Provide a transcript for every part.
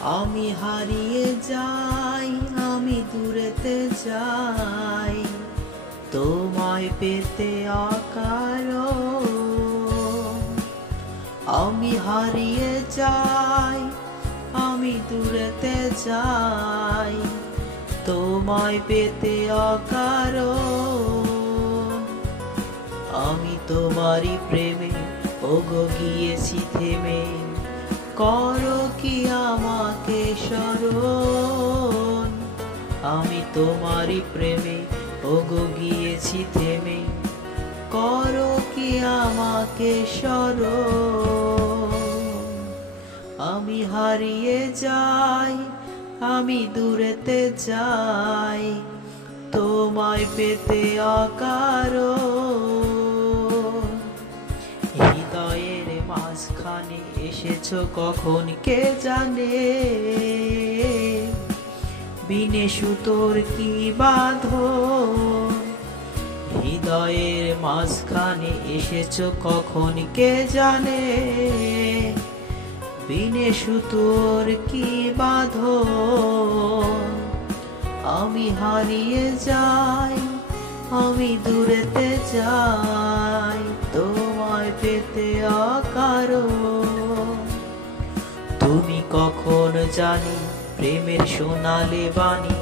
আমি হারিয়ে যাই, আমি দূরেতে যাই, তোমায় পেতে অকারণ। আমি হারিয়ে যাই, আমি দূরেতে যাই, তোমায় পেতে অকারণ। আমি তোমারই প্রেমে ওগো গিয়েছি থেমে, করো কি আমাকে স্মরণ। আমি তোমারই প্রেমে ওগো গিয়েছি থেমে, করো কি আমাকে স্মরণ। আমি হারিয়ে যাই, আমি দূরেতে যাই, তোমায় পেতে অকারণ। হৃদয়ের মাঝখানে এসেছো কখন কে জানে, বিনে সুতোর কি বাঁধন। হৃদয়ের মাঝখানে এসেছো কখন কে জানে, বিনে সুতোর কি বাঁধন। আমি হারিয়ে যাই, আমি দূরেতে যাই, তোমায় পেতে অকারণ। তুমি কখন জানি প্রেমের সোনালে বাণী,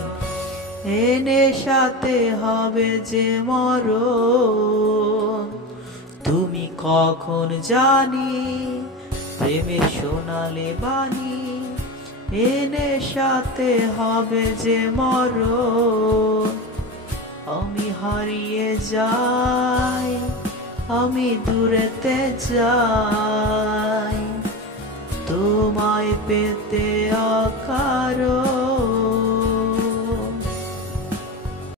এনে সাথে হবে যে মরণ। তুমি কখন জানি প্রেমের সোনালে বাণী, এনে সাথে হবে যে মরণ। আমি হারিয়ে যাই, আমি দূরেতে যাই, তোমায় পেতে অকারণ।